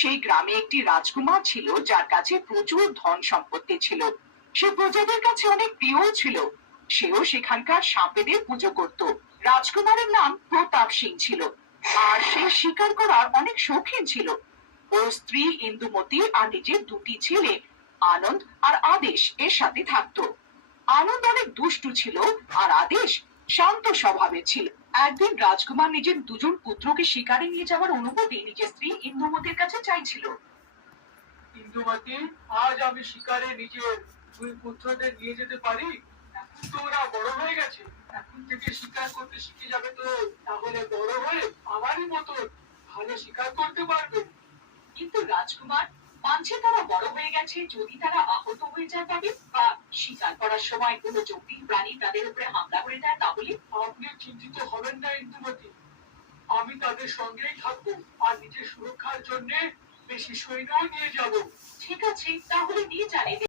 সেই গ্রামে একটি রাজকুমার ছিল যার কাছে প্রচুর ধন সম্পত্তি ছিল। সে প্রজাদের কাছে অনেক প্রিয় ছিল। সেও সেখানকার সাপেদের পুজো করত। রাজকুমারের নাম প্রতাপ সিং ছিল, আর সে শিকার করার অনেক শৌখিন ছিল। ওর স্ত্রী ইন্দুমতি আর নিজের দুটি ছেলে আনন্দ আর আদেশ এর সাথে থাকতো। আনন্দ অনেক দুষ্টু ছিল, আর আদেশ শান্ত স্বভাবের ছিল। একদিন রাজকুমার নিজের দুজন পুত্রকে শিকারে নিয়ে যাওয়ার অনুমতি নিজের স্ত্রী ইন্দুমতির কাছে চাইছিল। ইন্দুমতি, আজ আমি শিকারে নিজের দুই পুত্রদের নিয়ে যেতে পারি? এখন তো ওরা বড় হয়ে গেছে, এখন থেকে শিকার করতে শিখে যাবে, তো তাহলে বড় হয়ে আমারই মতো ভালো শিকার করতে পারবে। কিন্তু রাজকুমার মানছে তারা বড় হয়ে গেছে, যদি তারা আহত হয়ে যায় তবে, বা শিকার করার সময় কোনো জটিল প্রাণী তাদের উপরে হামলা করে দেয় তাহলে। আপনি চিন্তিত হবেন না ইন্দুমতি, আমি তাদের সঙ্গেই থাকবো, আর নিজের সুরক্ষার জন্য বেশি সৈন্যও নিয়ে যাব। ঠিক আছে, তাহলে নিয়ে যান।